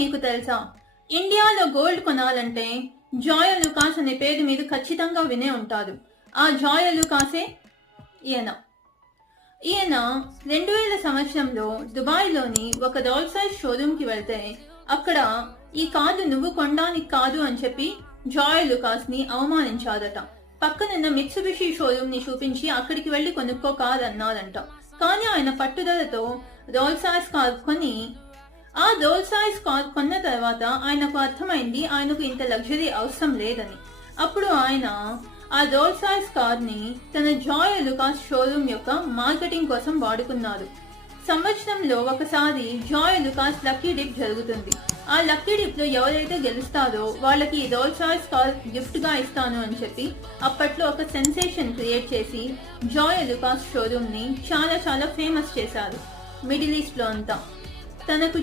మీకు తెలుసా, ఇండియాలో గోల్డ్ కొనాలంటే జాయ్ లూకాస్ అనే పేరు మీరు ఖచ్చితంగా వినే ఉంటారు. ఆ జాయ్ లూకాసే ఈయన. 2000 సంవత్సరంలో దుబాయ్లోని ఒక రోల్స్ రాయ్స్ షోరూమ్కి వెళ్తే అక్కడ ఈ కారు నువ్వు కొనడానికి కాదు అని చెప్పి జాయ్ లూకాస్ ని అవమానించారట. పక్కనున్న మిట్సుబిషి షోరూమ్ ని చూపించి అక్కడికి వెళ్లి కొనుక్కో కారు అన్నారంట. కానీ ఆయన పట్టుదలతో రోల్స్ రాయ్స్ కార్ కొని ఆ రోల్స్ రాయ్స్ కార్ కొన్న తర్వాత ఆయనకు అర్థమైంది ఆయనకు ఇంత లగ్జరీ అవసరం లేదని. అప్పుడు ఆయన ఆ రోల్స్ రాయ్స్ కార్ ని తన జాయ్ లూకాస్ షోరూమ్ యొక్క మార్కెటింగ్ కోసం వాడుకున్నారు. సంవత్సరంలో ఒకసారి జాయ్ లూకాస్ లక్కీ డిప్ జరుగుతుంది. ఆ లక్కీ డిప్ లో ఎవరైతే గెలుస్తారో వాళ్ళకి రోల్స్ రాయ్స్ కార్ గిఫ్ట్ గా ఇస్తాను అని చెప్పి అప్పట్లో ఒక సెన్సేషన్ క్రియేట్ చేసి జాయ్ లూకాస్ షోరూమ్ ని చాలా చాలా ఫేమస్ చేశారు మిడిల్ ఈస్ట్ లో అంతా. తనకు